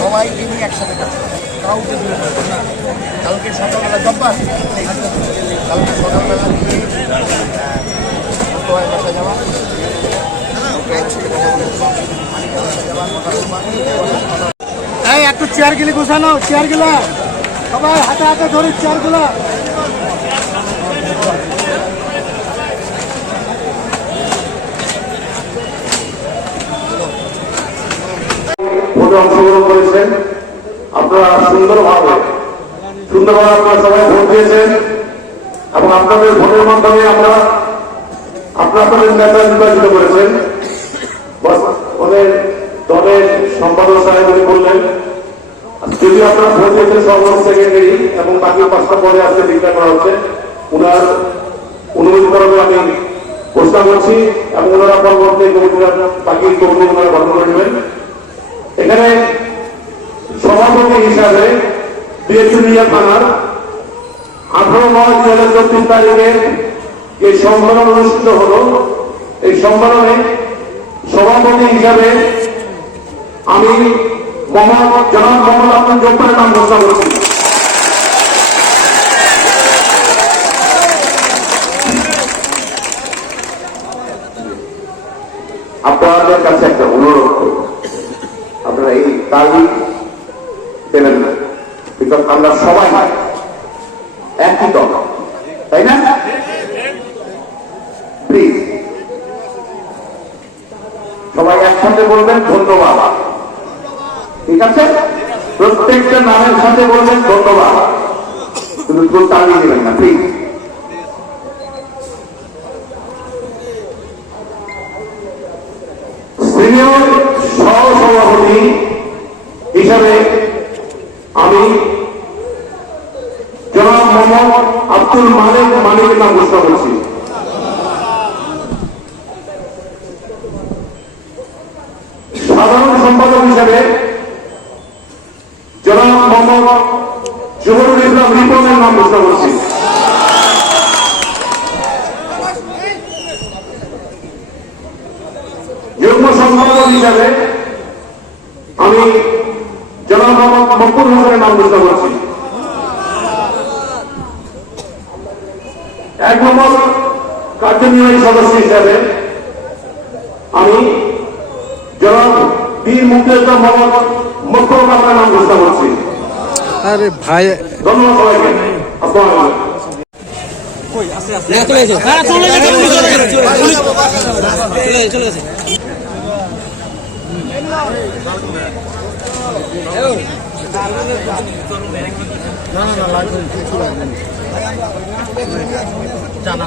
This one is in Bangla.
সবাই মিলে একসাথে কাজ করে, কাউকে দূরে থাকবে না। কালকে সকালবেলা জব্বার, কালকে সকালবেলা বাসা যাওয়া, একটু চেয়ার গিলি গুছানো, চেয়ার গুলা সবাই হাতে হাতে ধরে চেয়ার গুলা। ভোটে অংশগ্রহণ করেছেন, আপনারা সুন্দরভাবে আপনারা সবাই ভোট দিয়েছেন এবং আপনাদের ভোটের মাধ্যমে আমরা আপনাদের নেতা নির্বাচিত করেছেন। ওদের দলের সম্পাদক সাহেব বললেন যদি আপনারা ভোট দিয়েছেন সর্বোচ্চ সেকেন্ডারি এবং বাকি 5টা পদে আজকে ডিক্লেয়ার করা হচ্ছে, উনার অনুমতি করাবে আমি ঘোষণা করছি এবং ওনারা পরবর্তী বাকি কর্মী ওনারা গঠন করে নেবেন। এখানে সভাপতি হিসাবে বিএচুনিয়া থানার 18/9/2024 তারিখে যে সম্মেলন অনুষ্ঠিত হলো, এই সম্মেলনে সভাপতি হিসাবে আমি জনাব মোহাম্মদ আব্দুল জব্বারের নাম ঘোষণা করছি। আপনাদের কাছে একটা অনুরোধ, আপনারা এই তালি দেবেন না, বিকজ আমরা সবাই একই দল, তাই না? প্লিজ সবাই একসাথে বলবেন ধন্যবাদ, ঠিক আছে? প্রত্যেকটা নামের সাথে বলবেন ধন্যবাদ, শুধু তালি দেবেন না প্লিজ। সিনিয়র সহসভাপতি হিসাবে আমি জনাব মোহাম্মদ আব্দুল মালিকের নাম ঘোষণা করছি। সাধারণ সম্পাদক হিসাবে জনাব মোহাম্মদ জহুরুল ইসলাম রিপনের নাম ঘোষণা করছি। যুগ্ম সম্পাদক হিসাবে আমি জনাব মোহাম্মদ মকবুল হোসেনের নাম ঘোষণা করছি। 1 নম্বর কার্যনির্বাহী সদস্য হিসাবে আমি জনাব বীর মুক্তিযোদ্ধা মোহাম্মদ মকবুল হোসেনের নাম ঘোষণা করছি। আরে ভাই ধন্যবাদ সবাইকে। আসসালামু জানা